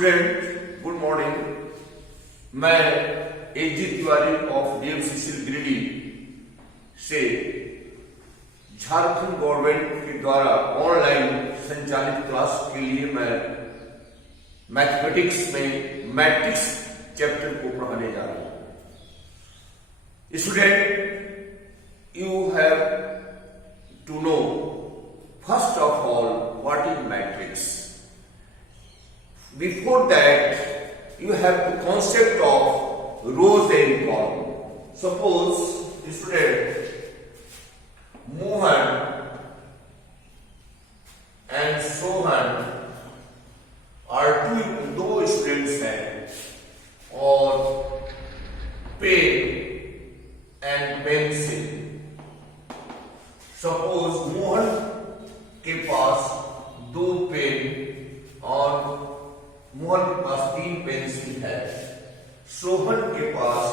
Student good morning. मैं एजी Tiwari of DMCC Giridih से Jharkhand government के द्वारा ऑनलाइन संचालित क्लास के लिए मैं मैथमेटिक्स में मैट्रिक्स चैप्टर को पढ़ाने जा रहा हूं। Student, you have to know first of all what is matrix. Before that, you have the concept of rows and columns. Suppose, student, Mohan and Sohan are दो students हैं और pen and pencil. Suppose Mohan के पास दो pen और मोहन के पास 3 pencil है, सोहन के पास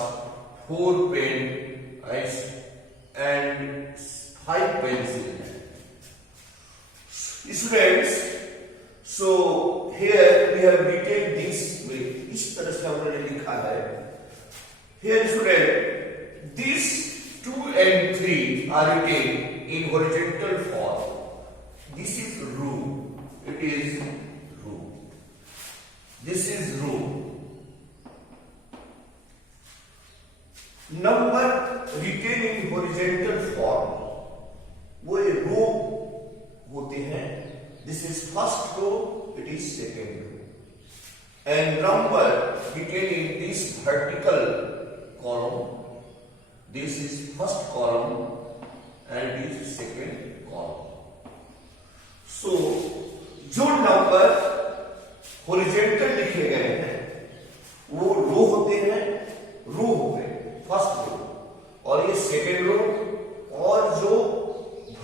4 pen and 5 pencil है। Students, so here we have written this way, इस तरह से हमने लिखा है। Here student, these 2 and 3 are written in horizontal form. This is row, it is row. This is row. Number written in horizontal form, वो रो होते हैं। This is first row, it is second row. And number written in this vertical column, this is first column and this is second column. So जो number horizontal लिखे गए हैं वो रो होते हैं, रो हो गए फर्स्ट रो, और ये सेकेंड रो, और जो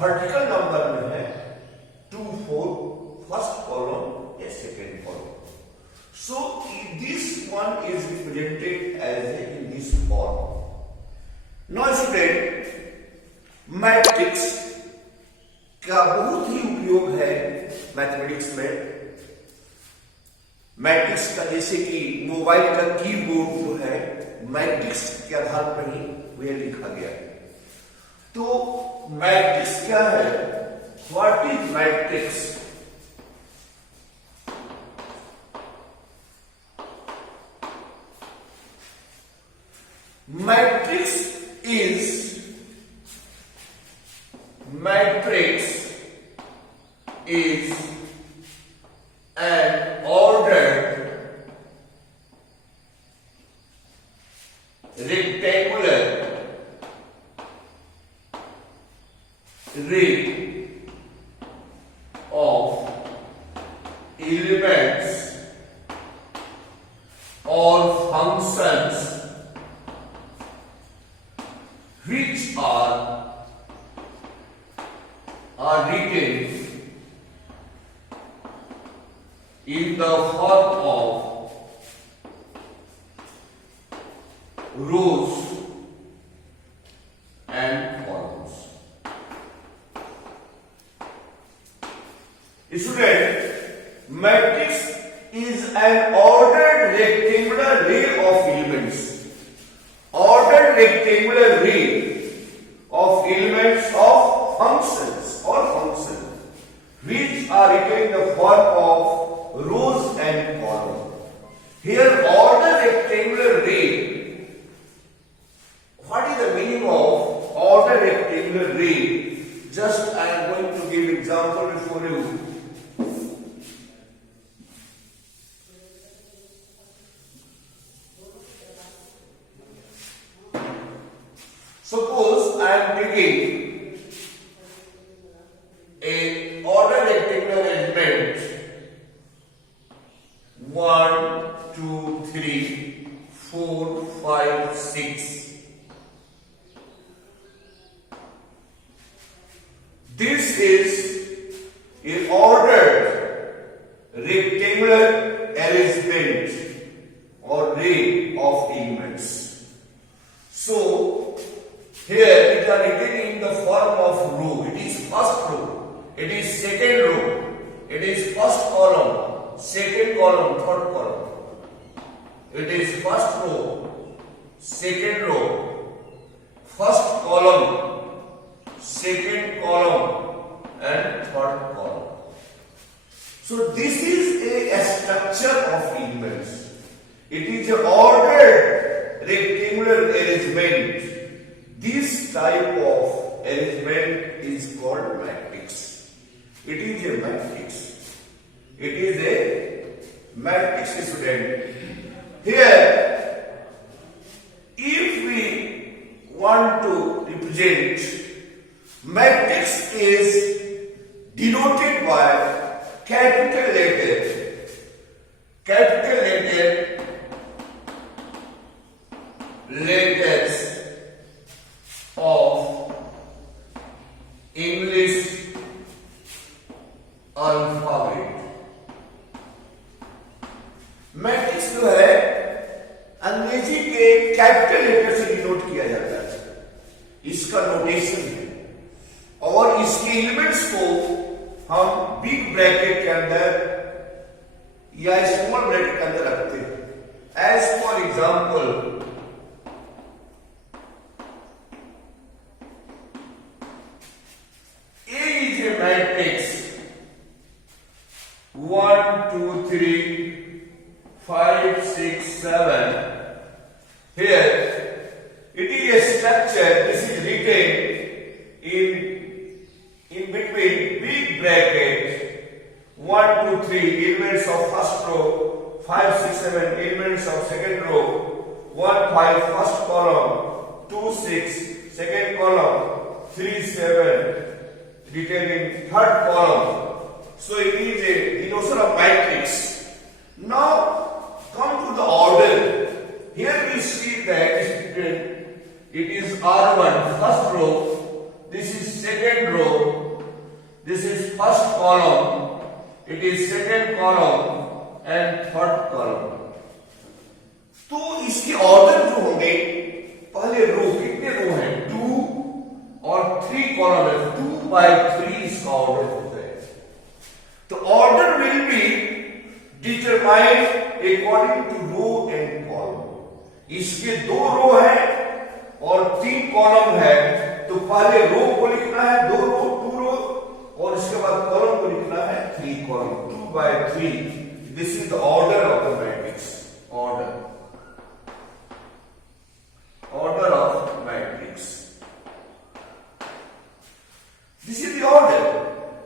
वर्टिकल नंबर में है 2 4 फर्स्ट कॉलम या second column. So this one is represented as in this form. Now student, matrix का बहुत ही उपयोग है मैथमेटिक्स में। मैट्रिक्स का जैसे कि मोबाइल का कीबोर्ड जो है मैट्रिक्स के आधार पर ही वह लिखा गया है। तो मैट्रिक्स क्या है? What is matrix? Matrix is an ordered rectangular array of elements or functions which are written in the form of rows and columns. Student, matrix is an ordered rectangular array of elements. Ordered rectangular array of elements of functions or functions which are written in the form of rows and columns. Here order rectangular array. What is the meaning of order rectangular array? Just I am going to give example before you. Suppose I am taking a order rectangular element 1 2 3 4 5 6. This is a ordered rectangular arrangement or array of elements. So here it is written in the form of row. It is first row, it is second row, it is first column, second column, third column. It is first row, second row, first column, second column, and third column. So this is a structure of elements. It is an ordered rectangular arrangement. This type of arrangement is called matrix. It is a matrix. It is a matrix, student. Here, if we want to represent, matrix is denoted by capital letter. Capital letters of English alphabet. Matrix जो है अंग्रेजी के capital letter से denote किया जाता है, इसका notation है। और इसके एलिमेंट्स को हम बिग ब्रैकेट के अंदर या स्मॉल ब्रैकेट के अंदर रखते हैं। As for example, A is a matrix 1, 2, 3, 5, 6, 7. Here it is a structure. This is written in between big bracket 1, 2, 3 elements of first row, 5, 6, 7 elements of second row, 1, 5 first column, 2, 6 second column, 3, 7 written in third column. So it is a denotation of matrix. Now come to the order. Here we see that it is R1 first row, this is second row, this is first column, it is second column and third column. तो इसके order जो होंगे, पहले रो, कितने रो हैं? 2 और 3 column है, 2 by 3 इसका ऑर्डर होता है। तो order will be determined according to row and column. इसके 2 रो है और 3 कॉलम है, तो पहले रो को लिखना है 2 रो, 2 रो, और इसके बाद कॉलम को लिखना है 3 column, 2 by 3। This is the order of the matrix. Order of matrix, this is the order.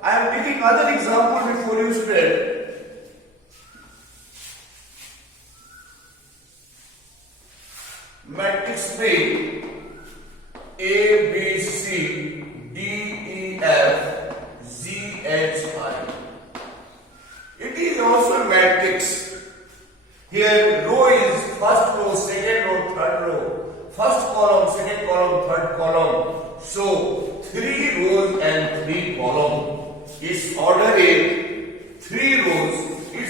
I am taking other example before you spread. Matrix B, A, B, C, D, E, F, G, H, I. It is also a matrix. Here row is first row, second row, third row, first column, second column, third column. So 3 rows and 3 columns. Its order is 3 rows. It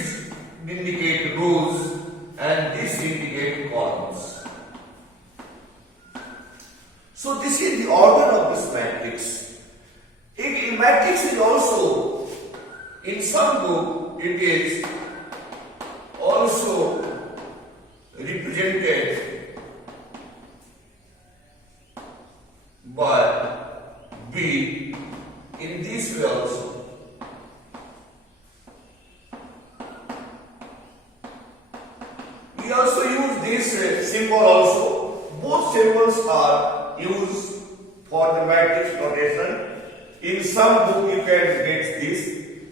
indicate rows and this indicate columns. So this is the order of this matrix. A matrix is also, in some book, it is also represented by B in this way also. We also use this symbol also. Both symbols are used for the matrix notation. In some book you can get this.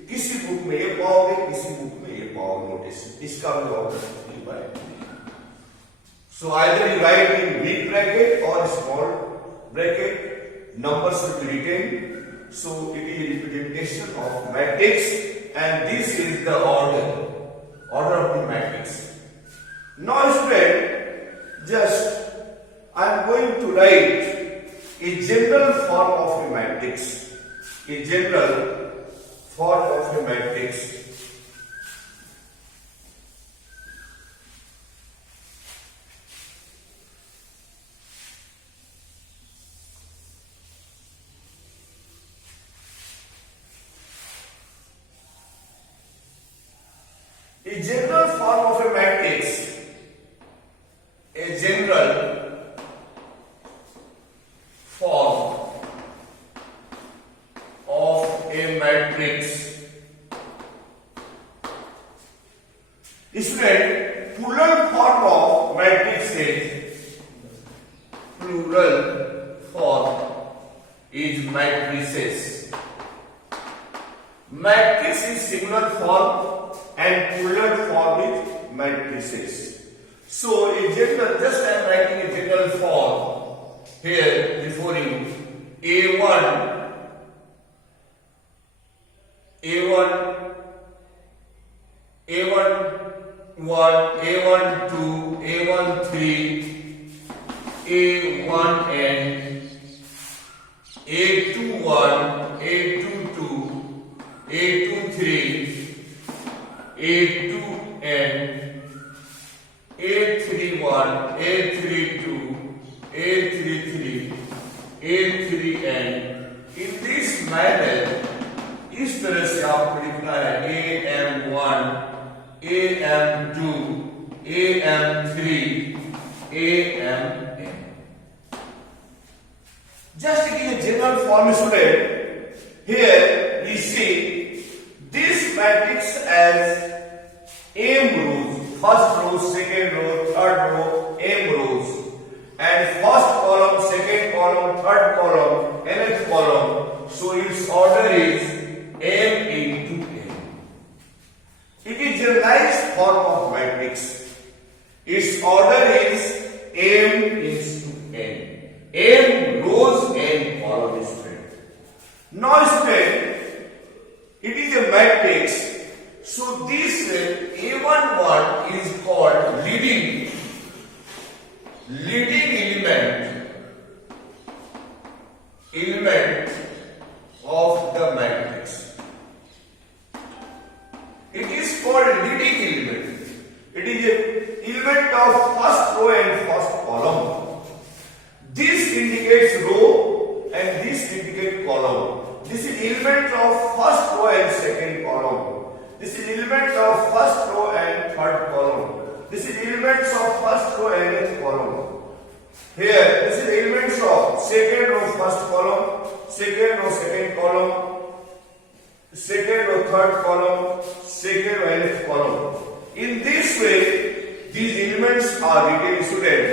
किसी book में ये पाओगे, किसी book में ये पाओगे notation. इसका भी order 3 by 3. So either you write in big bracket or small bracket. Numbers will be written. So it is a representation of matrix, and this is the order of the matrix. Now student, just I am going to write a general form of a matrix. A general form of a matrix. plural form is matrices. Matrix is singular form and plural form is matrices. So a general, just I am writing a general form here before you. A1, A1, A1, 2, A1, 3, A1N, A21, A22, A23, A2N, A31, A32, A33, A3N. In this manner, इस तरह से आपको लिखना है AM1, AM2, AM3, AMN. Just in a general form, student, here we see this matrix as M rows, first row, second row, third row, M rows, and first column, second column, third column, nth column. So its order is M into N. It is generalized form of matrix. Its order is M into N. M rows and column student. Now student, it is a matrix. So this A11 is called leading element of the matrix. It is called leading element. It is a element of first row and first column. This indicates row and this indicates column. This is element of first row and second column. This is element of first row and third column. This is elements of first row and nth column. Here, this is elements of second row, first column, second row, second column, second row, third column, second row, nth column. In this way, these elements are written student,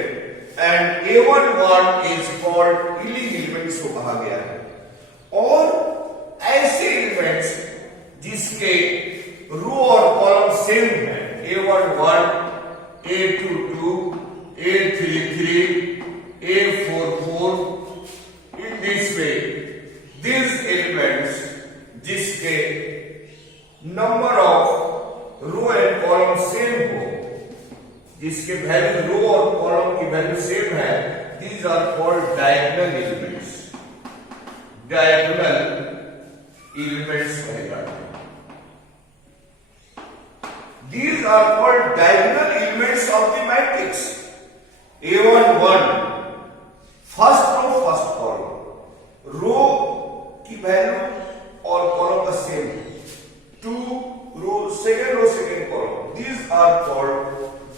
and A11 is called leading elements को कहा गया है. और ऐसे elements जिसके रो और column same है, A11, A22, A33, A44. In this way, these elements जिसके number of row and column same हो, जिसके वैल्यू रो और कॉलम की वैल्यू सेम है, these are called diagonal elements. Diagonal elements कहे जाते हैं. These are called diagonal elements of the matrix. A11, first row, first column. रो की value और कॉलम का same. 2 row, second row, second column. These are called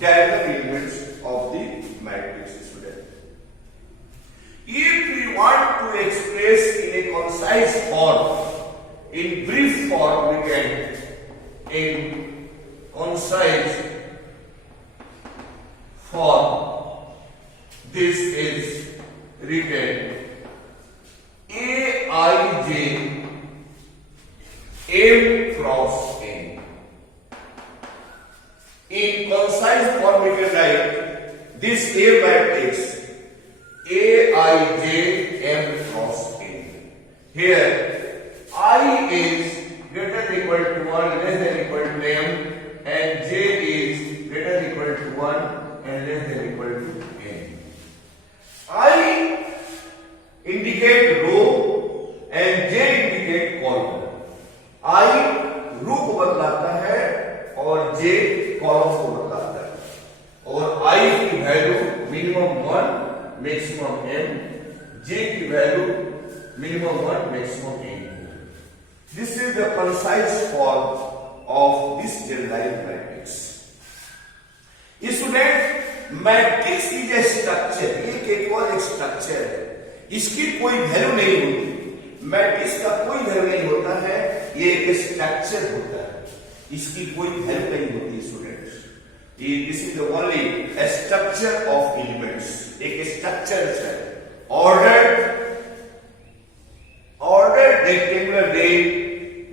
diagonal elements of the matrix student. If we want to express in a concise form, in brief form, we can in concise form. This is written Aij M cross N. In concise form, we can write this A matrix Aij M cross N. Here, I is greater than equal to 1, less than equal to M, and J is greater than equal to 1 and less than equal to N. I indicate row and J indicate column. I रो को बतलाता है और J column को बतलाता है. और I की value minimum 1, maximum M, J की value minimum 1, maximum N. This is the concise form of this generalized matrix. Student, matrix की जो स्ट्रक्चर, ये केवल एक स्ट्रक्चर है, इसकी कोई वैल्यू नहीं होती. मैट्रिक्स का कोई वैल्यू नहीं होता है, ये एक स्ट्रक्चर होता है, इसकी कोई वैल्यू नहीं होती students. This is only structure of elements, एक स्ट्रक्चर है. ordered rectangular ray,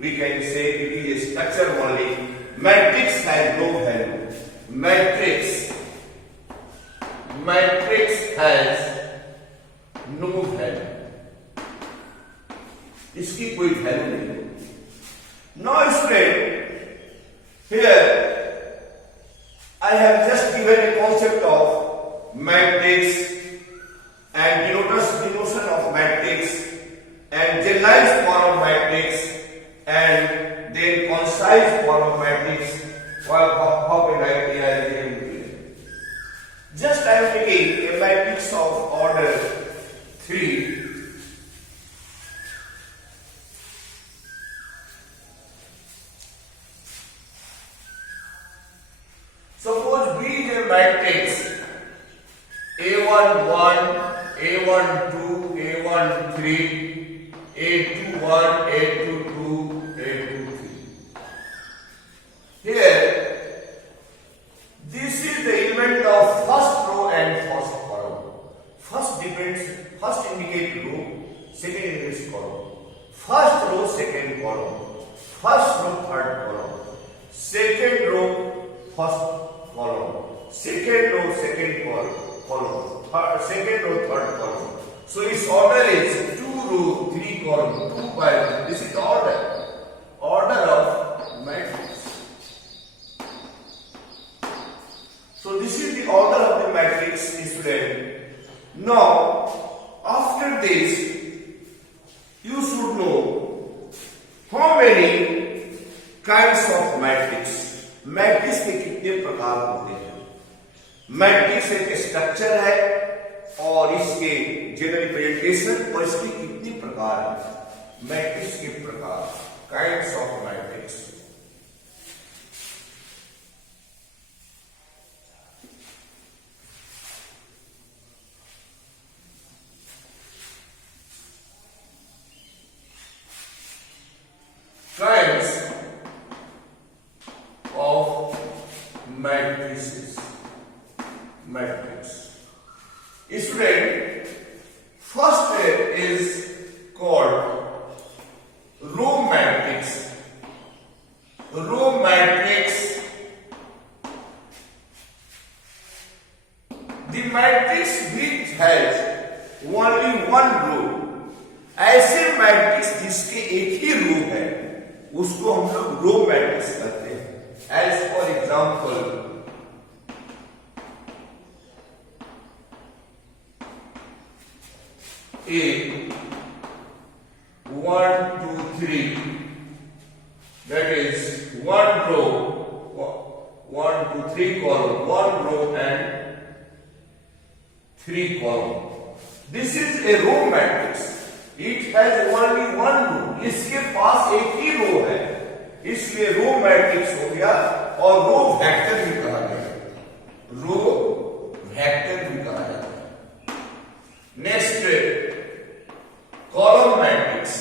we can say it is a structure only. Matrix has no value. Matrix has no value. इसकी कोई वैल्यू नहीं. Now student, here I have just given a concept of matrix and denotion of matrix and generalized form of matrix and then concise form of matrix. How can I write it? Just I am taking a matrix of order 3. Suppose B is a matrix A11, A12, A13, A21, A22, A23. Here, this is the element of first row and first column. First indicate row, second indicates column. First row, second column. First row, third column. Second row, first column. Second row, second column. Second row, third column. So its order is 2 row, 3 column, 2 by 1. This is the order of matrix. So this is the order of the matrix, student. Now, after this, you should know how many kinds of matrix. Matrix के कितने प्रकार होते हैं. Matrix एक structure है और इसके general representation और इसके कितने प्रकार हैं. मैट्रिक्स के प्रकार, kinds of matrix. Kinds of matrices. Matrix. Student, first is called row matrix. Row matrix. The matrix which has only one row. ऐसे मैट्रिक्स जिसके एक ही रो है उसको हम लोग रो मैट्रिक्स कहते हैं. As for example, A 1, 2, 3, that is one row, 1, 2, 3 column, one row and 3 column. This is a row matrix. It has only one row. इसके पास एक ही रो है, इसलिए रो मैट्रिक्स हो गया. और रो वेक्टर भी कहा गया. रो वेक्टर भी कहा जाता है. Next, column matrix.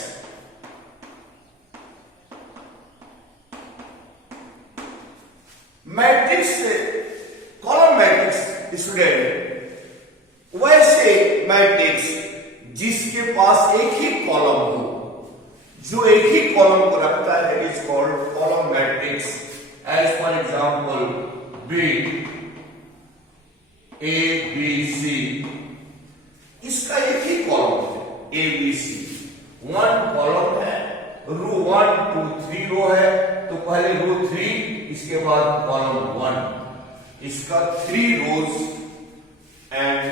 Matrix, column matrix student वैसे मैट्रिक्स जिसके पास एक ही कॉलम हो, जो एक ही कॉलम को रखता है, is called column matrix. As for example, B, A, B, C. इसका एक ही कॉलम है, A, B, C. One column है, रो 1, 2, 3 रो है, तो पहले रो 3, इसके बाद कॉलम 1. इसका 3 रोज एंड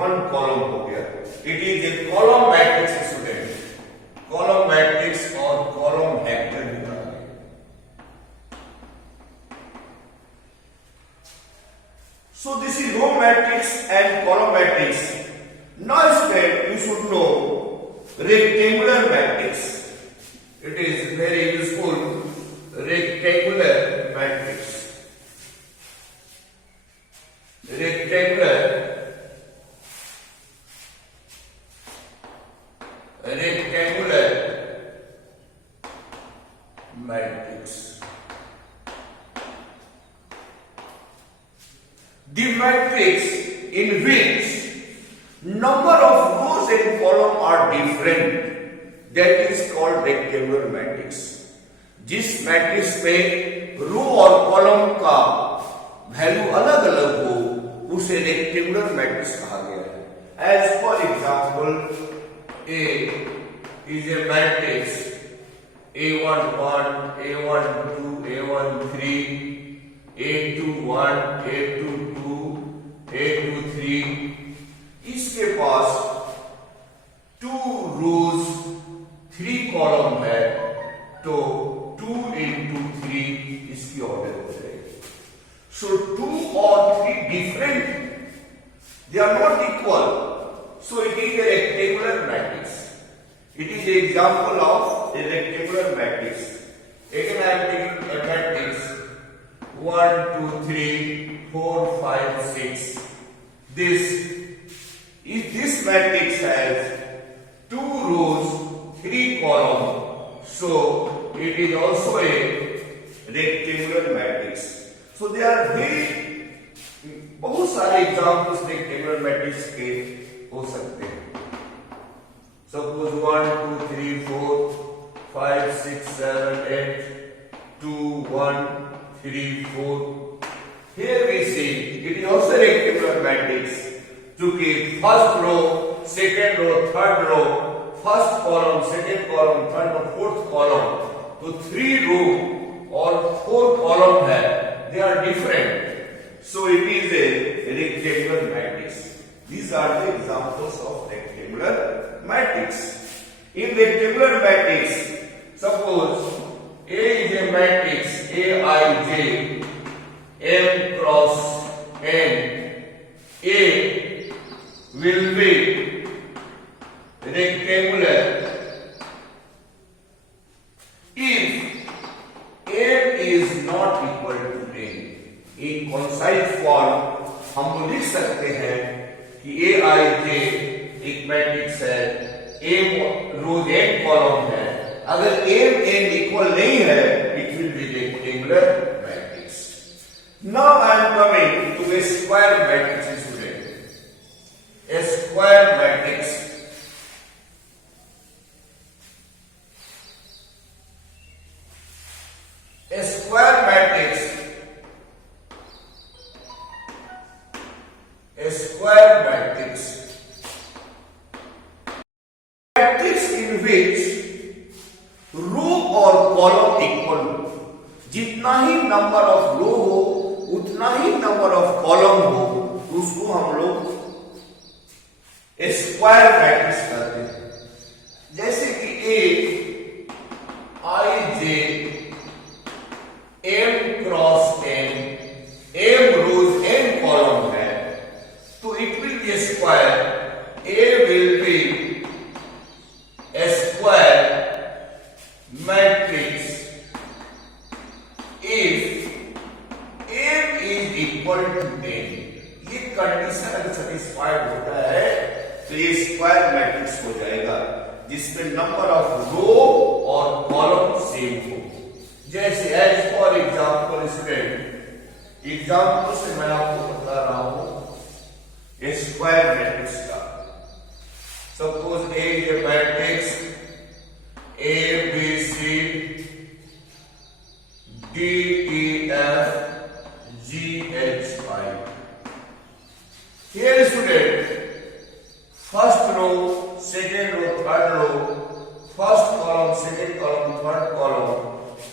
1 कॉलम हो गया. It is A column matrix student. Column matrix और कॉलम वेक्टर भी कहा गया. So this is row matrix and column matrix. Now student, you should know rectangular matrix. It is very useful. Rectangular matrix. Rectangular number of rows and column are different, that is called rectangular matrix. जिस matrix में रो और column का value अलग अलग हो उसे rectangular matrix कहा गया है. As for example A is a matrix A11, A12, A13, A21, A22, A23. इसके पास 2 rows 3 कॉलम है तो 2 into 3 इसकी ऑर्डर हो जाएगी. So 2 or 3 different, they are not equal. So it is a rectangular matrix. It is an example of a rectangular matrix. Again I am taking a matrix 1, 2, 3, 4, 5, 6. This matrix has 2 rows, 3 columns. So it is also a rectangular matrix. So there are बहुत सारे examples rectangular matrix के हो सकते हैं. Suppose 1, 2, 3, 4, 5, 6, 7, 8, 2, 1, 3, 4. Here we see it is also rectangular matrix. चूंकि first row, second row, third row, first column, second column, third और fourth column, तो 3 रो और 4 कॉलम है, they are different. So it is a rectangular matrix. These are the examples of rectangular matrix. In rectangular matrix, suppose A is a matrix Aij, M cross N. A will be rectangular if M is not equal to N. In concise form हम लिख सकते हैं कि Aij एक matrix है, M rows n column है. अगर M n equal नहीं है, it will be rectangular matrix. Now I am coming to a square matrix student. A square matrix. A square matrix. A square matrix. Matrix in which row और column equal हो. जितना ही number of रो हो उतना ही number of column हो, उसको हम लोग square matrix कहते हैं. जैसे कि A I J M cross N, M rows N column है, तो it will be square. A will be a square matrix if M is equal to n. ये कंडीशन अगर सेटिस्फाइड होता है तो ये स्क्वायर मैट्रिक्स हो जाएगा जिसमें नंबर ऑफ रो और कॉलम सेम हो. जैसे as for example student, example से मैं आपको बता रहा हूं स्क्वायर मैट्रिक्स का. Suppose A is a matrix A B C D E F G H I. Here student, first row, second row, third row, first column, second column, third column,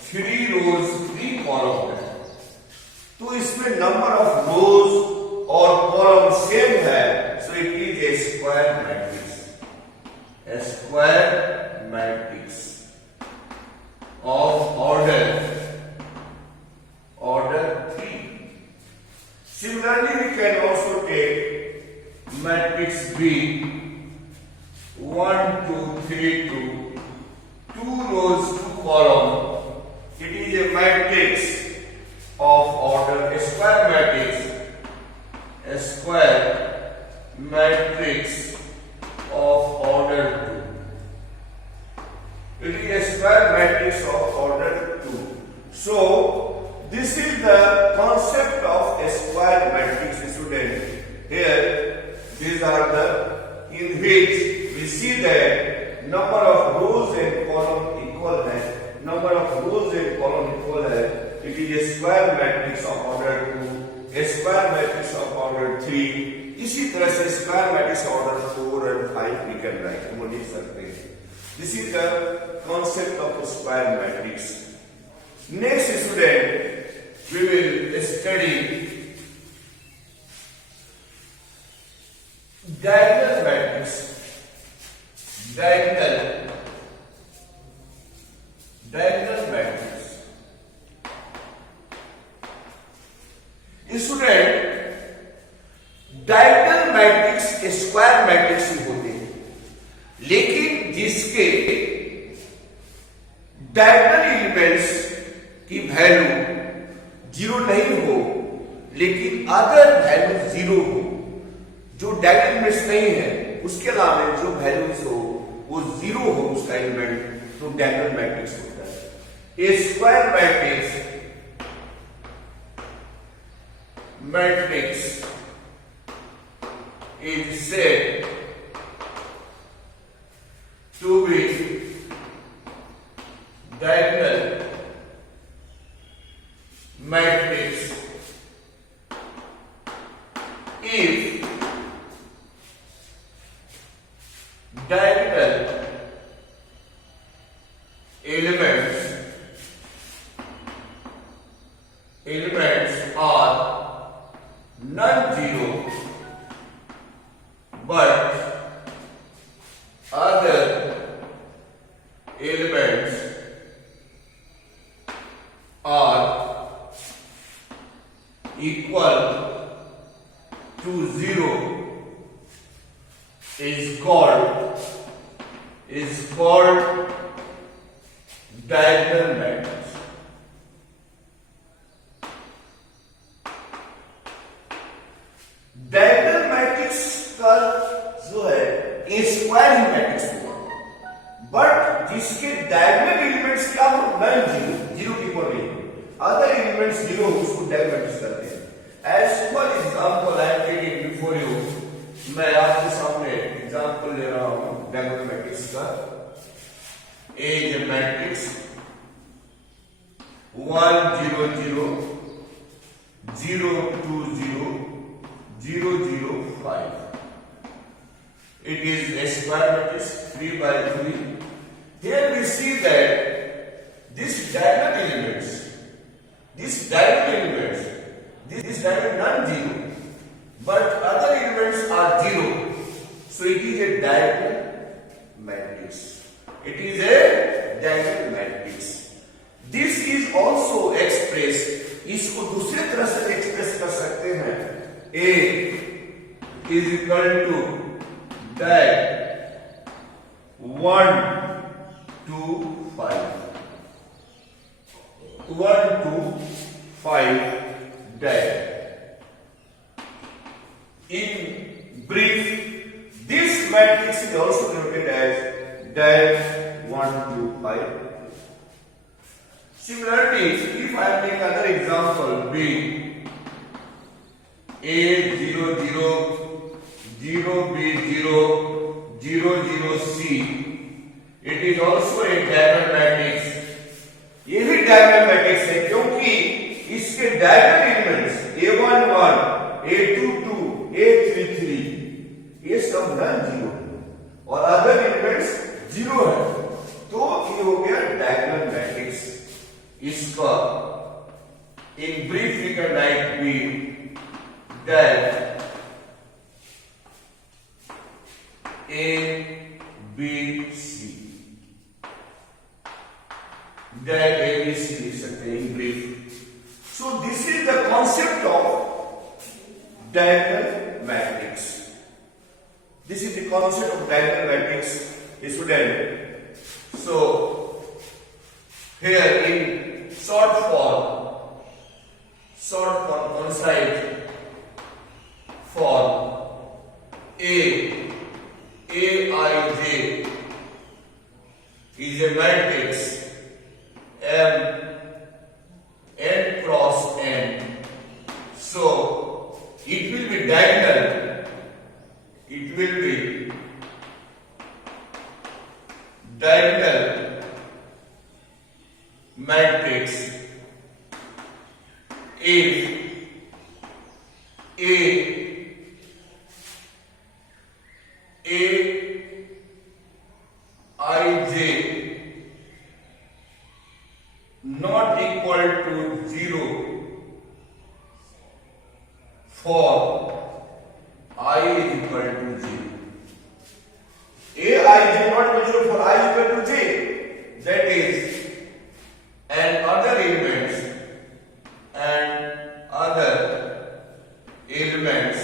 3 rows, 3 column है. तो इसमें number of रोज और column same है, so it is a square matrix. A square matrix of order 3. Similarly, we can also take matrix B 1, 2, 3, 2 rows, 2 column. It is a matrix of order, a square matrix, a square matrix of order 2. It is a square matrix of order 2. So this is the concept of a square matrix student. Here these are the in which we see that number of rows and column equal है, number of rows and column equal है, it is a square matrix of order 2, a square matrix of order 3, इसी तरह से square matrix order 4 and 5 we can write, हम लिख सकते हैं. This is the concept of a square matrix. Next student we will study diagonal matrix. Diagonal matrix. Student, diagonal matrix square matrix ही होते हैं, लेकिन जिसके डायगोनल एलिमेंट्स की वैल्यू 0 नहीं हो लेकिन अदर वैल्यू 0 हो, जो डायगोनल एलिमेंट्स नहीं है उसके अलावा जो वैल्यूज हो वो 0 हो उसका एलिमेंट, तो डायगोनल मैट्रिक्स होता है. A square matrix is said to be diagonal matrix if diagonal elements are non-zero but other elements are equal to 0 is called diagonal matrix. Diagonal matrix का जो है ए स्क्वायर ही matrix होगा, but जिसके diagonal elements क्या हो, non zero की equal नहीं, अदर एलिमेंट्स 0 हो उसको डायगोनल मैट्रिक्स कहते हैं. As simple example I am taking before you, मैं आपके सामने एग्जांपल ले रहा हूं डायगोनल मैट्रिक्स का. ए matrix 1 0 0 0 2 0 0 0 5. It is a square matrix 3 by 3. Here we see that this diagonal elements, this diagonal non-zero, but other elements are 0. So it is a diagonal matrix. It is a diagonal matrix. This is also expressed, इसको दूसरे तरह से express कर सकते हैं. A is equal to that 1 to 5. 1 to 5 that. In brief, this matrix is also denoted as that 1 to 5. Similarly, if I am taking another example, B A 0 0 0 B 0 0 0 C, it is also a diagonal matrix. ये भी diagonal matrix है क्योंकि इसके diagonal elements A1 1 A2 2 A3 3 ये सब non-zero और other elements 0 है, तो ये हो गया diagonal matrix. इसका in brief we can write B that A B C, that A B C लिख सकते हैं in brief. So this is the concept of diagonal matrix. This is the concept of diagonal matrix, student. So here in short form, concise form, Aij is a matrix M n cross n. So it will be diagonal. It will be diagonal matrix if Aij not equal to 0 for I is equal to 0. Aij not equal to 0 for I is equal to j. That is, and other elements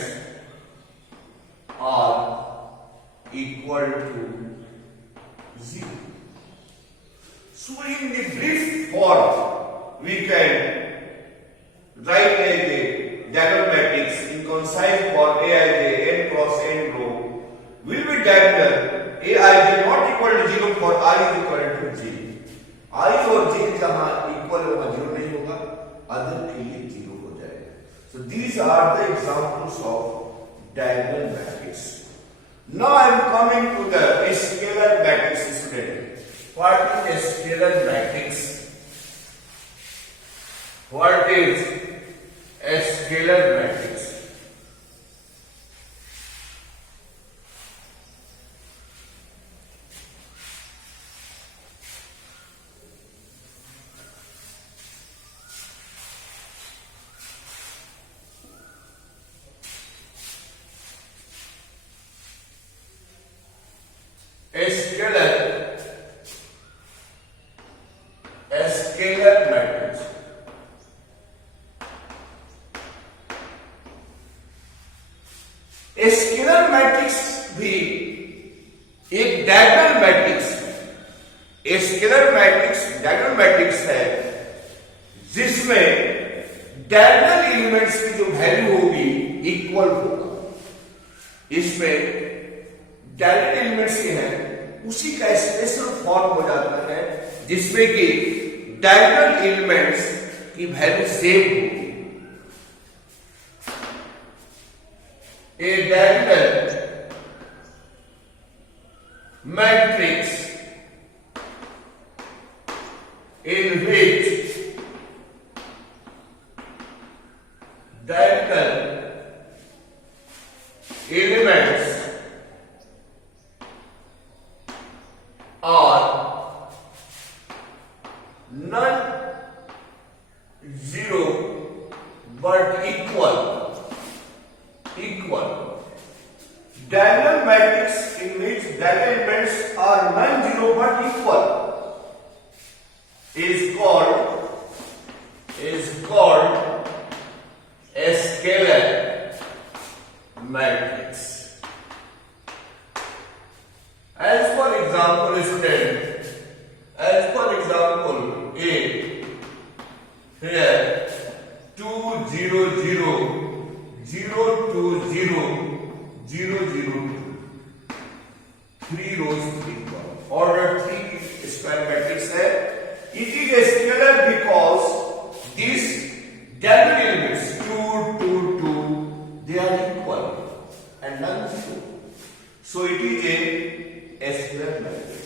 are equal to 0. So in the brief form, we can write as a diagonal matrix in concise form Aij n cross n row will be diagonal Aij not equal to 0 for I is equal to j. I और j जहां equal होगा 0 नहीं होगा, other के लिए 0 हो जाएगा. So these are the examples of diagonal matrix. Now I am coming to the scalar matrix, student. What is a scalar matrix? What is a scalar matrix? A scalar matrix A scalar matrix भी एक diagonal matrix है. Scalar matrix diagonal matrix है जिसमें diagonal elements की जो value होगी equal होगा. इसमें डायगोनल एलिमेंट्स के हैं उसी का स्पेशल फॉर्म हो जाता है जिसमें कि डायगोनल एलिमेंट्स की वैल्यू सेम होगी. A diagonal matrix in which diagonal elements are non-zero but equal. Diagonal matrix in which diagonal elements are non-zero but equal is called a scalar matrix. As for example, student, as for example, A here 2 0 0 0 2 0 0 0 2 3 rows equal. Order 3 square matrix है. It is a scalar because these diagonal elements 2 2 2 they are equal and non-zero. So it is a scalar matrix.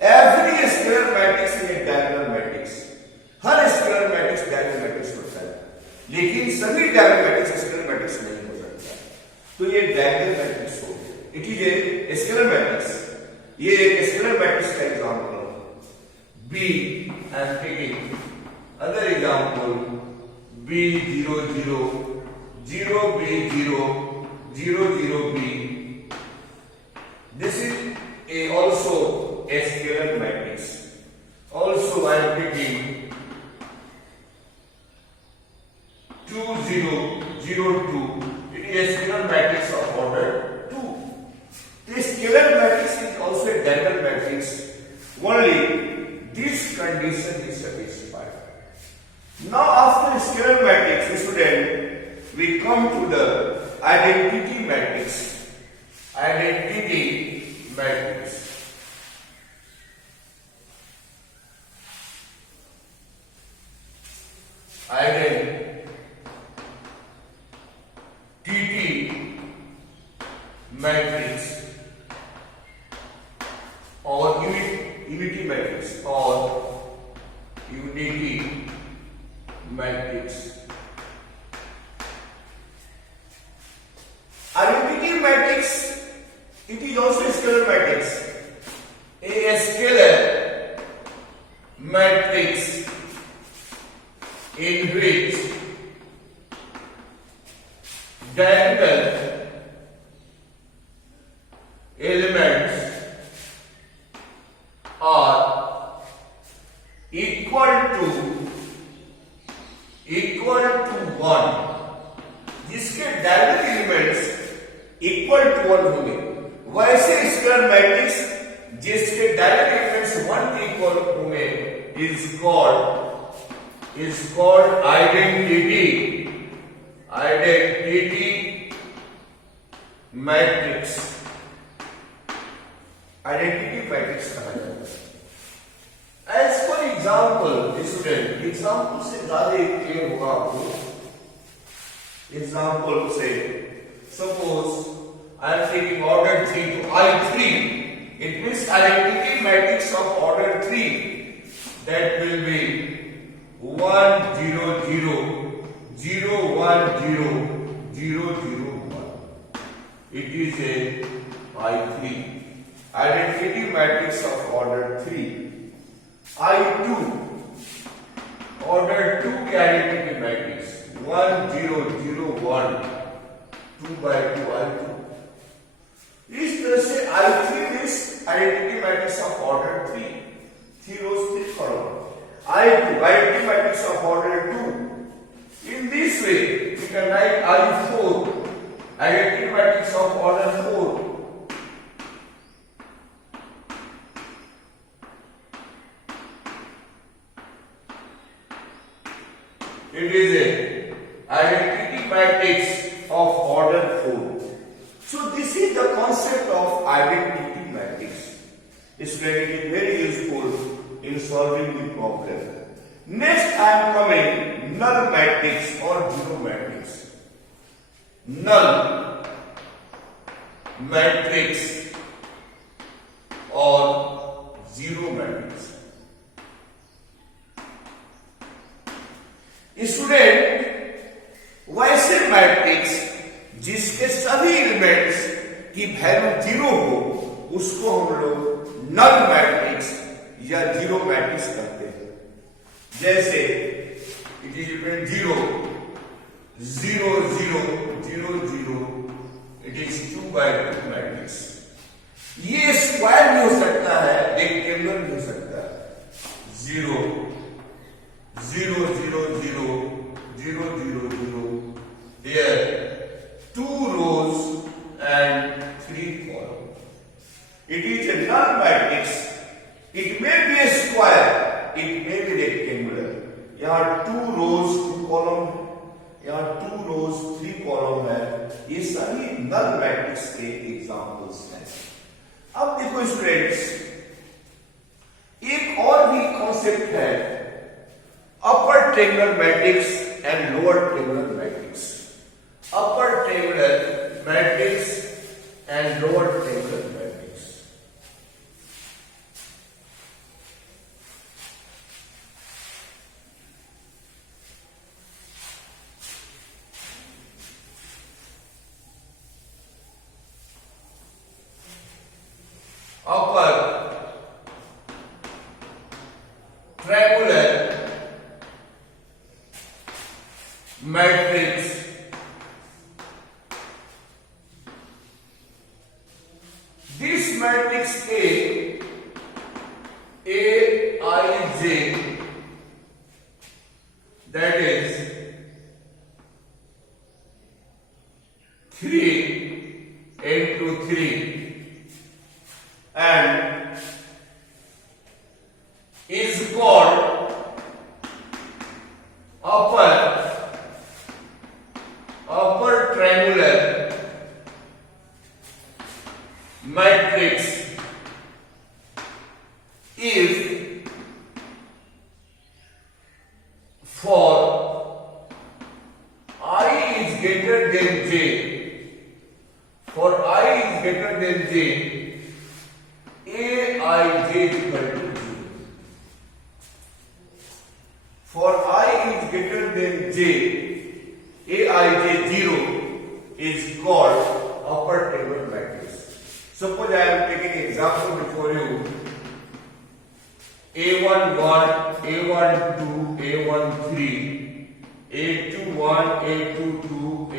Every scalar matrix is a diagonal matrix. Her scalar matrix diagonal matrix होता है, लेकिन सभी diagonal matrix scalar matrix नहीं हो सकता. तो ये diagonal matrix हो गया. It is a scalar matrix. ये एक स्केलर मैट्रिक्स का example. B I am taking other example b 0 0 0 b 0 0 0 b. This is also a scalar matrix. Also I am taking 2 0 0 2. A scalar matrix of order 2. The scalar matrix is also a diagonal matrix. Only this condition is satisfied. Now after scalar matrix, student, we come to the identity matrix. Identity matrix. Identity matrix or unit unity matrix or unity matrix. A unity matrix, it is also a scalar matrix. A scalar matrix in which diagonal elements are equal to 1, जिसके diagonal elements equal to 1 होंगे, वैसे scalar matrix जिसके diagonal elements 1 के equal होंगे is called identity matrix. Identity matrix कहा जाता है. As for example, student, example से ज्यादा क्लियर होगा आपको. Example say, suppose I am taking order 3 to I3. It means identity matrix of order 3. That will be 1 0 0 0 1 0 0 0 1. It is a I3. Identity matrix of order 3. I2. Order 2 की identity matrix 1 0 0 1 2 by 2 I2. इस तरह से I3 is identity matrix of order 3. 3 rows 3 columns. I2 identity matrix of order 2. In this way, we can write I4 identity matrix of order 4. It is a identity matrix of order 4. So this is the concept of identity matrix. It's very useful in solving the problem. Next I am coming null matrix or zero matrix. Null matrix or zero matrix. Student, वैसे matrix जिसके सभी elements की value 0 हो उसको हम लोग null matrix या zero matrix कहते हैं. जैसे it is equal 0 0 0 0 0, it is 2 by 2 matrix. ये स्क्वायर भी हो सकता है, रेक्टेंगुलर भी हो सकता है. 0 0 0 0 0 0 0. Here 2 rows and 3 columns. It is a null matrix. It may be a square, it may be rectangular. यहाँ 2 rows 2 column, यहाँ 2 rows 3 column है. ये सभी null matrix के examples हैं. अब देखो स्टूडेंट्स, एक और भी कॉन्सेप्ट है upper triangular matrix and lower triangular matrix. Upper triangular matrix and lower triangular matrix. Upper triangular matrix this matrix Aij, that is 3 into 3 and is called upper triangular matrix if for I is greater than j, for I is greater than j, Aij is equal to 0. For I is greater than j, Aij 0 is called upper table matrix. Suppose I am taking example before you. A11, A12, A13, A21, A22,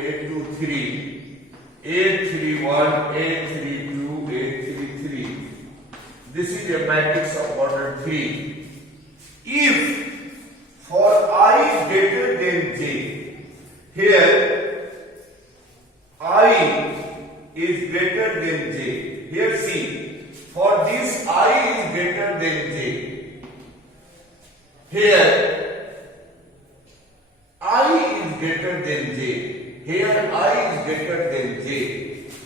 A23, A31, A32, A33. This is a matrix of order 3. If for I is greater than j, here I is greater than j. Here see, for this I is greater than j. Here I is greater than j. Here I is greater than j.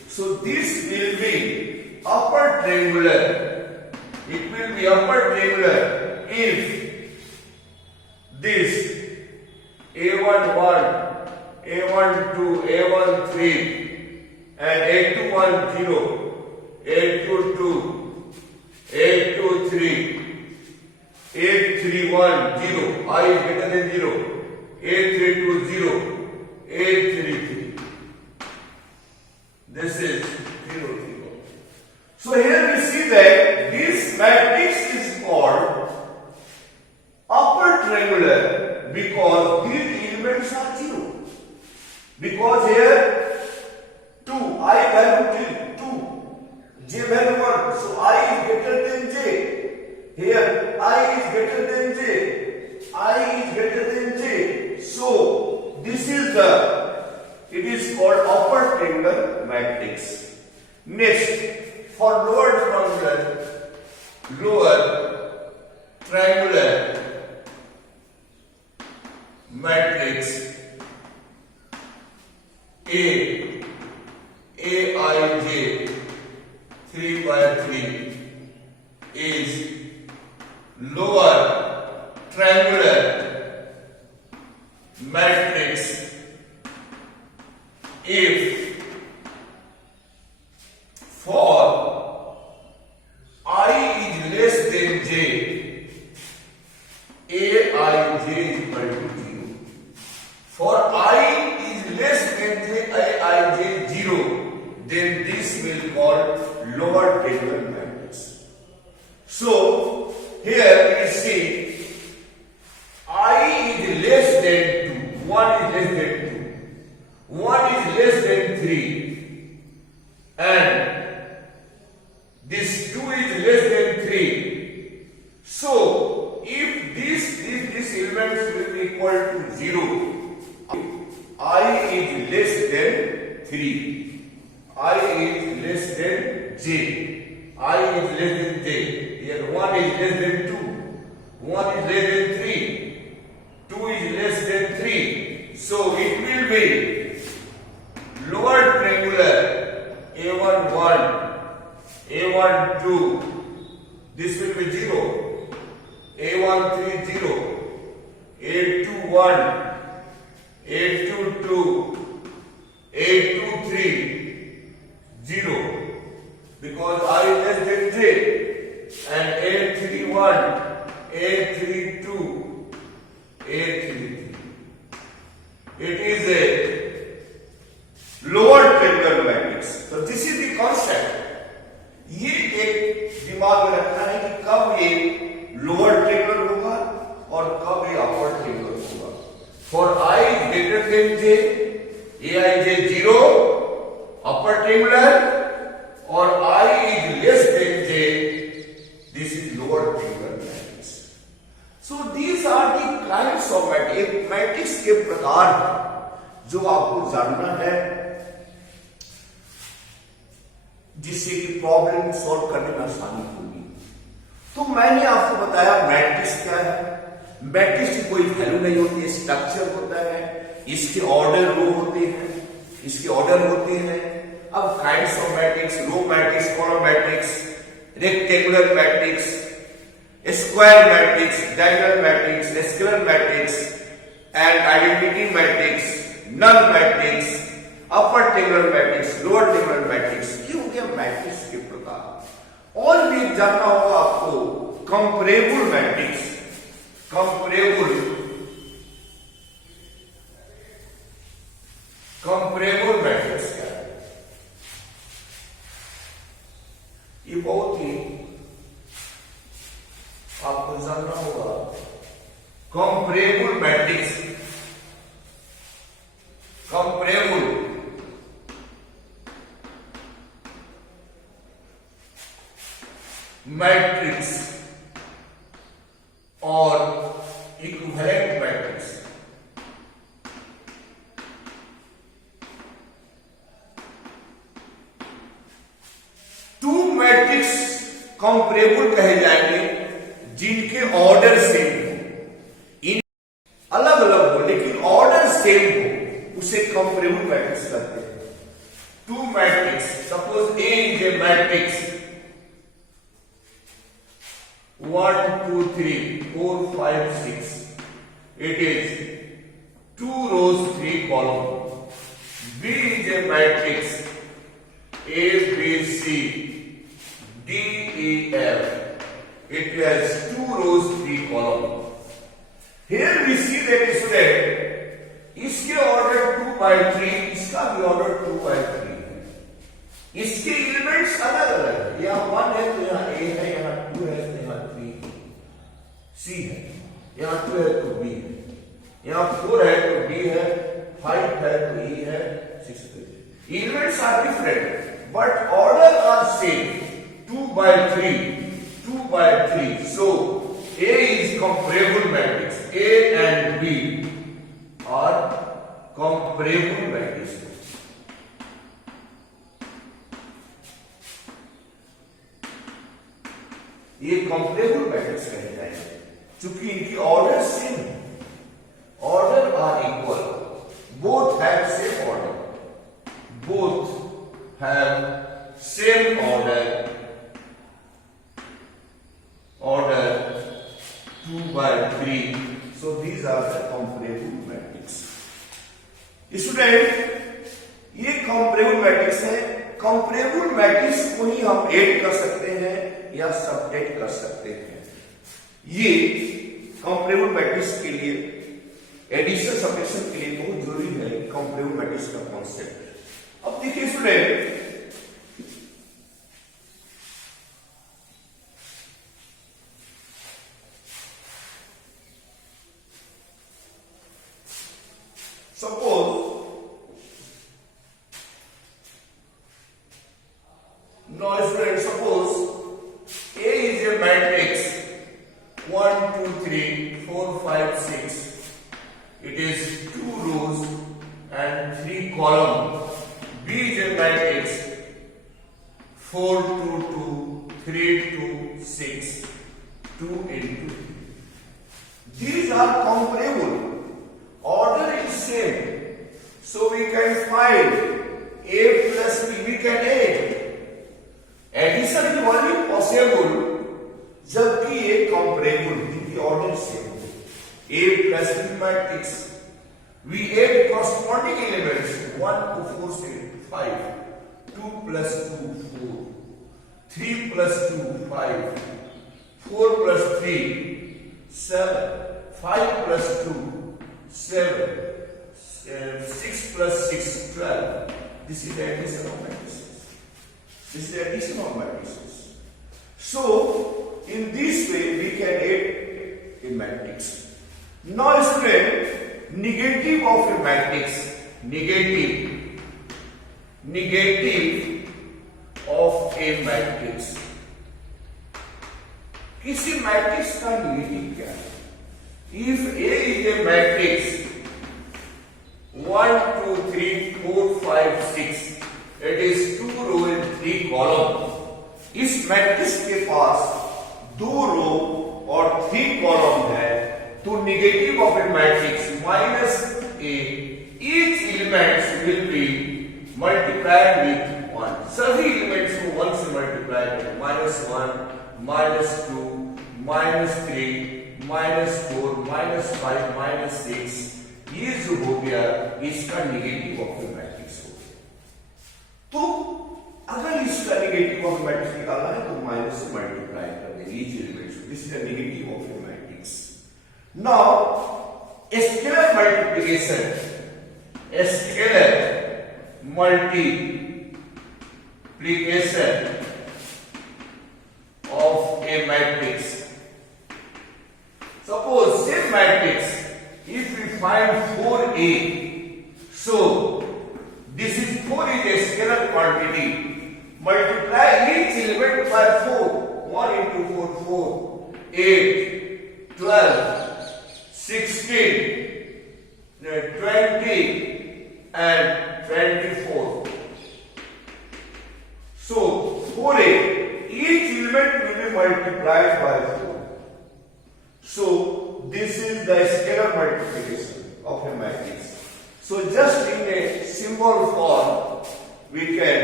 So this will be upper triangular. It will be upper triangular if this A11, A12, A13 and A210, A22, A23, A31, 0, I is greater than 0, A32, 0, A33. This is 0, 0. So here we see that this matrix is called upper triangular because these elements are 0. Because here 2, I value till 2, j value 1, so I is greater than j. Here I is greater than j, I is greater than j. So this is it is called upper triangular matrix. Next, for lower triangular matrix Aij 3 by 3 is lower triangular matrix if for I is less than j, Aij is equal to 0. For I is less than j, Aij 0, then this will call lower triangular matrix. So here we see I is less than 2, 1 is less than 2, 1 is less than 3, and this 2 is less than 3. So if these elements will be equal to 0, I is less than 3, I is less than j, I is less than j. Here 1 is less than 2, 1 is less than 3, 2 is less than 3. So it will be lower triangular A11, A12, this will be 0, A13 0, A21, A22, A23 0, because I is less than j, and A31, A32, A33. It is a lower triangular matrix. So this is the concept. ये एक दिमाग में रखना है कि कब ये lower triangle होगा और कब ये अपर ट्रिंगल होगा. For I is greater than j, Aij 0, upper triangular, or I is less than j, this is lower triangular matrix. So these are the kinds of matrix. एक मैट्रिक्स के प्रकार जो आपको जानना है जिससे कि प्रॉब्लम सॉल्व करने में आसानी होगी. तो मैंने आपको बताया मैट्रिक्स क्या है. मैट्रिक्स की कोई वैल्यू नहीं होती है, स्ट्रक्चर होता है, इसके ऑर्डर रो होते हैं, इसके ऑर्डर होते हैं. अब kinds of matrix, row matrix, column matrix, rectangular matrix, square matrix, diagonal matrix, scalar matrix and identity matrix, null matrix, upper triangular matrix, lower triangular matrix. ये हो गया मैट्रिक्स के प्रकार. और भी जानना होगा आपको कंपैरेबल मैट्रिक्स। कंपैरेबल मैट्रिक्स क्या है? ये बहुत ही आपको जानना होगा। कंपैरेबल मैट्रिक्स, कंपैरेबल मैट्रिक्स और equivalent matrix. Two matrix comparable कहे जाएंगे जिनके ऑर्डर सेम हो, इन अलग अलग हो लेकिन ऑर्डर सेम हो, उसे कंपैरेबल मैट्रिक्स कहते हैं। Two matrix, suppose A is a matrix 1 2 3 4 5 6, it is 2 rows 3 columns. B is a matrix A B C D E F, it has 2 rows 3 columns. Here we see that student इसके order 2 by 3, इसका भी order 2 by 3 है। इसके elements अलग अलग है, यहाँ 1 है तो यहाँ A है, यहाँ 2 है तो यहाँ 3 C है, यहाँ 2 है तो B है, यहाँ 4 है तो D है, 5 है तो E है, 6 है तो E। Elements are different but order are same, 2 by 3, 2 by 3. So A is comparable matrix. A and B are comparable matrices. ये कंपैरेबल मैट्रिक्स कहे जाएंगे क्योंकि इनकी ऑर्डर सेम है, order are equal, both have same order, both have same order, order 2 by 3. So these are the comparable matrix. Student ये comparable matrix है। Comparable matrix को ही हम ऐड कर सकते हैं या सबट्रैक्ट कर सकते हैं। ये कंपैरेबल मैट्रिक्स के लिए, एडिशन सब्ट्रैक्शन के लिए बहुत जरूरी है कंपैरेबल मैट्रिक्स का कॉन्सेप्ट। अब देखिए student, suppose now student, suppose A is a matrix 1 2 3 4 5 6, it is 2 rows and 3 columns. B is a matrix 4 2 2 3 2 6, 2 into 3. These are comparable, order is same, so we can find A plus B, we can add. Addition की only possible जबकि ये comparable, इनकी order same हो। A plus B matrix, we add corresponding elements 1 to 4 से 5, 2 plus 2 4, 3 plus 2 5, 4 plus 3 7, 5 plus 2 7, 6 plus 6 12. This is the addition of matrices. This is the addition of matrices. So, in this way, we can add a matrix. Now, student, negative of a matrix, negative of a matrix. किसी matrix का negative क्या है? If A is a matrix 1 2 3 4 5 6, it is 2 row and 3 column. इस matrix के पास 2 रो और 3 column है, तो negative of A matrix minus A, each elements will be multiplied with 1. सभी एलिमेंट्स को 1 से मल्टीप्लाई करें, -1 -2 -3 -4 -5 -6, ये जो हो गया इसका नेगेटिव ऑफ ए मैट्रिक्स हो गया। तो अगर इसका नेगेटिव ऑफ मैट्रिक्स निकालना है तो माइनस से मल्टीप्लाई कर देंगे ईच एलिमेंट से। This is the negative of A matrix. Now scalar multiplication, scalar multiplication of a matrix. Suppose same matrix, if we find 4a, so this is 4 is a scalar quantity. Multiply each element by 4. 1 into 4, 4, 8, 12, 16, 20 and 24. So 4a, each element will be multiplied by 4. So this is the scalar multiplication of a matrix. So just in a symbol form we can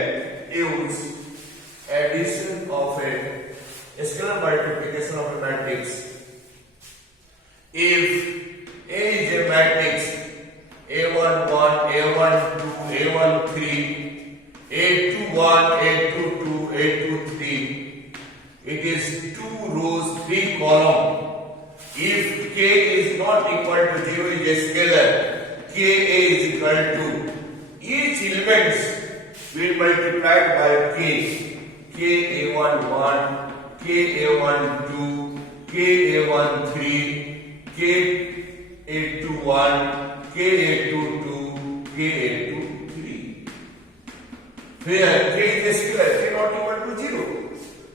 use addition of a scalar multiplication of a matrix. If A is a matrix A11, A12, A13, A21, A22, A23, it is 2 rows, 3 columns. If k is not equal to 0 is a scalar, ka is equal to each element will multiplied by k, ka11, ka12, ka13, ka21, ka22, ka23. Where k is a scalar, k not equal to 0.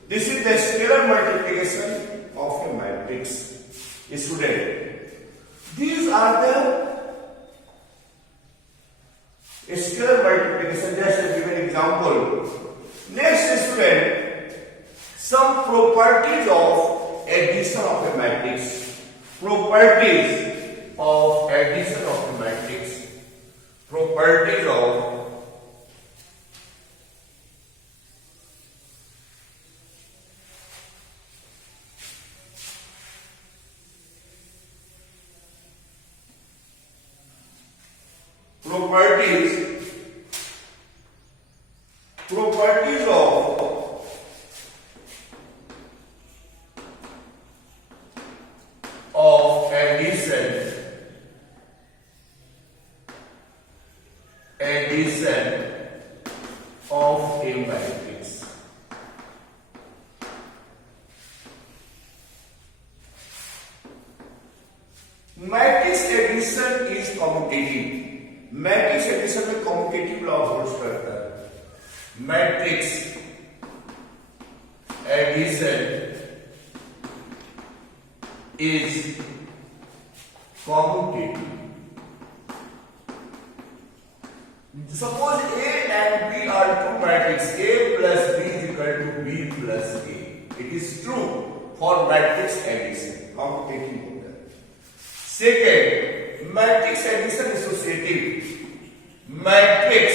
This is the scalar multiplication of a matrix. Student, these are the scalar multiplication. Just to give an example. Next, student, some properties of addition of a matrix. Properties of addition of a matrix. Properties of of addition of a matrix. Matrix addition is commutative. Matrix addition में competitive law force करता है। Matrix addition is competitive. Suppose A and B are two matrices, A plus B is equal to B plus A. It is true for matrix addition, competitive होता है। Second, matrix addition associative. Matrix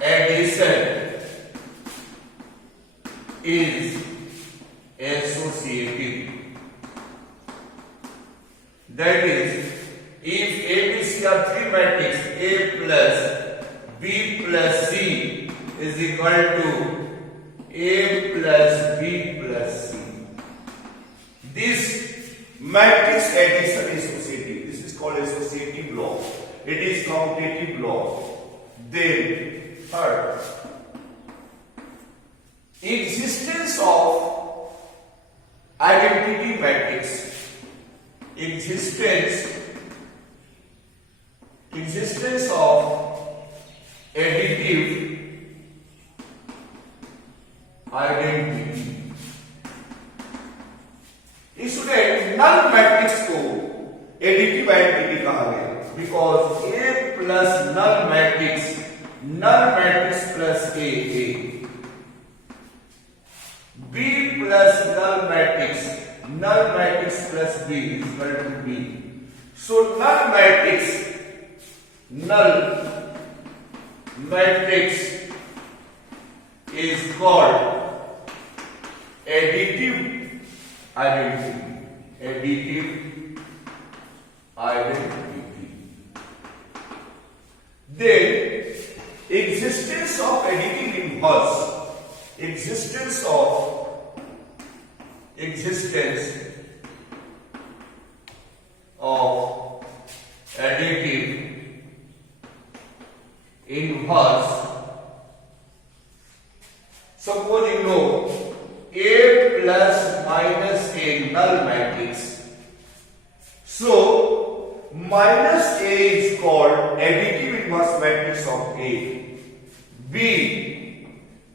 addition is associative. That is, if A, B, C are three matrices, A plus B plus C is equal to A plus B plus C. This matrix addition is associative. This is called associative law. It is commutative law. Then, third, existence of identity matrix. Existence of additive identity. इसलिए null matrix को additive identity कहा गया, because A plus null matrix plus A, B plus null matrix plus B is equal to B. So null matrix is called additive identity. Then existence of additive inverse, existence of additive inverse. Suppose you know A plus minus A null matrix. So minus A is called additive inverse matrix of A. B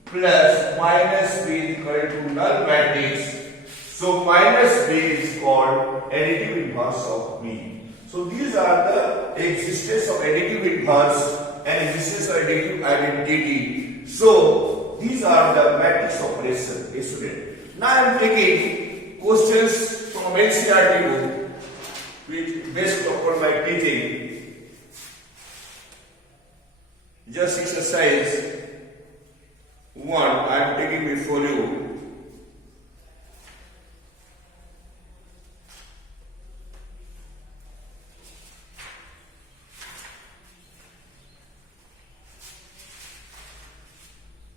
plus minus B is equal to null matrix. So minus B is called additive inverse of B. So these are the existence of additive inverse and existence of additive identity. So these are the matrix operation, a student. Now I am taking questions from NCERT book, which based upon my teaching. Just exercise 1 I am taking before you.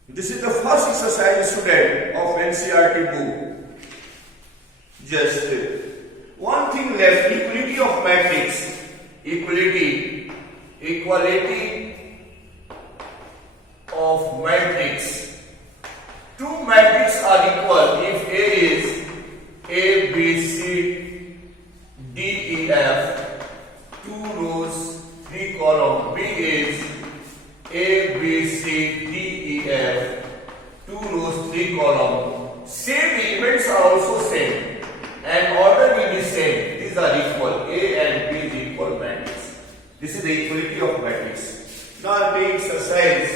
This is the first exercise, student, of NCERT book. Just one thing left: equality of matrix. Equality of matrix. Two matrices are equal if A is A, B, C, D, E, F. 2 rows, 3 columns. B is A, B, C, D, E, F. 2 rows, 3 columns. Same elements are also same, and order will be same. These are equal. A and B is equal matrix. This is the equality of matrix. Now I take exercise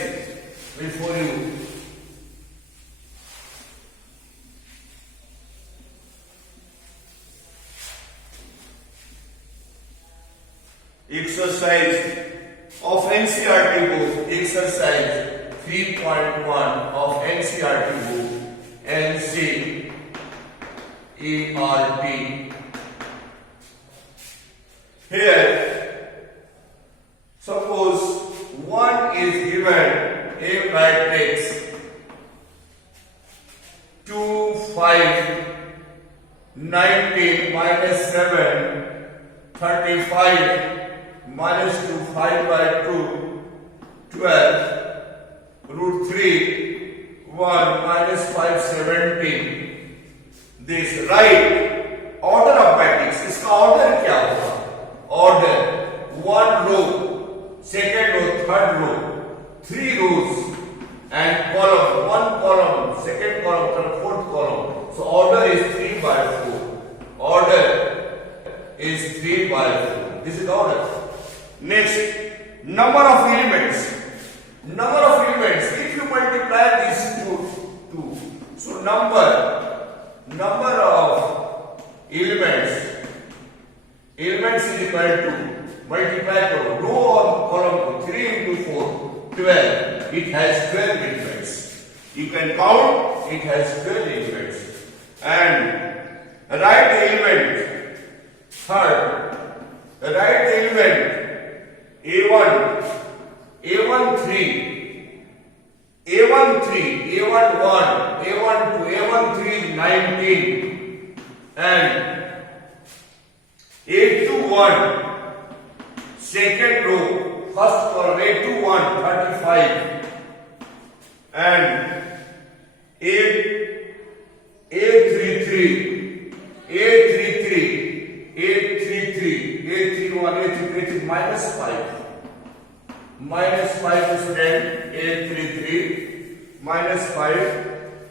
before you. Exercise of NCERT book, exercise 3.1 of NCERT book, NCERT. Here, suppose 1 is given a matrix 2, 5, 19 minus 7, 35 minus 2, 5 by 2, 12, root 3, 1 minus 5, 17. This right order of matrix. इसका order क्या होगा? Order 1 row, second row, third row, 3 rows and column, 1 column, second column, third, fourth column. So order is 3 by 4. Order is 3 by 4. This is the order. Next, number of elements. Number of elements. If you multiply these two, so number of elements is equal to multiply the row or column 3 into 4, 12. It has 12 elements. You can count. It has 12 elements. And write the element. Third, write the element. A1, A1 3, A1 3, A1 1, A1 2, A1 3 is 19, and A2 1, second row, first column, A2 1, 35, and A33, A33, A33, A31, A33 minus 5. Minus 5 is student, A33 minus 5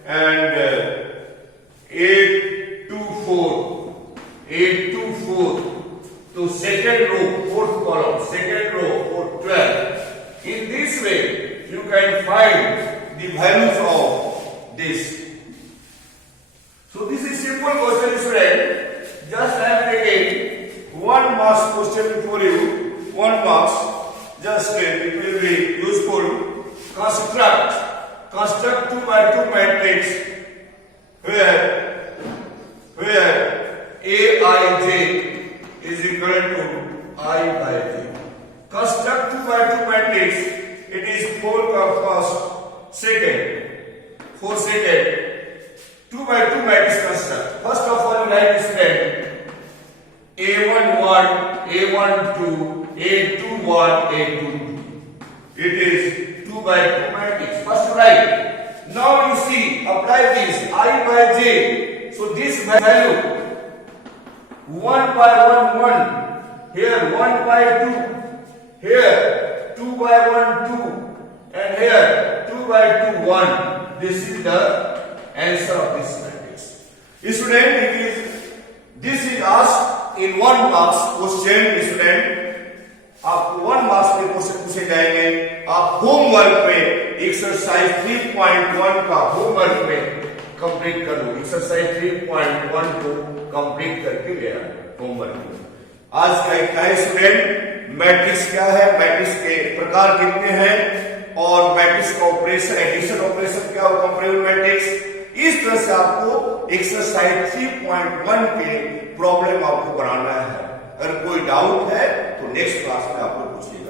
and A24. So second row, fourth column, second row, 12. In this way, you can find the values of this. So this is simple question, student. Just I am taking 1 marks question before you. 1 marks. Just it will be useful. Construct 2 by 2 matrix where Aij is equal to I by j. Construct 2 by 2 matrix. It is 4 Second, for second, 2 by 2 matrix construct. First of all, you write student A11, A12, A21, A22. It is 2 by 2 matrix. First write. Now you see, apply this I by J. So this value 1 by 1, 1. Here 1 by 2. Here 2 by 1, 2. And here 2 by 2, 1. This is the answer of this matrix. Student, this is asked in 1 marks question. Student, आपको 1 marks में question पूछे जाएंगे. आप homework में exercise 3.1 का homework में complete कर लो. Exercise 3.1 को कंप्लीट करके ले आए होमवर्क में. आज का एक है स्टूडेंट, मैट्रिक्स क्या है, मैट्रिक्स के प्रकार कितने हैं और मैट्रिक्स का ऑपरेशन, एडिशन ऑपरेशन क्या होगा, कंपेरेबल मैट्रिक्स. इस तरह से आपको एक्सरसाइज 3.1 के प्रॉब्लम आपको बनाना है. अगर कोई डाउट है तो नेक्स्ट क्लास में आप लोग पूछिएगा.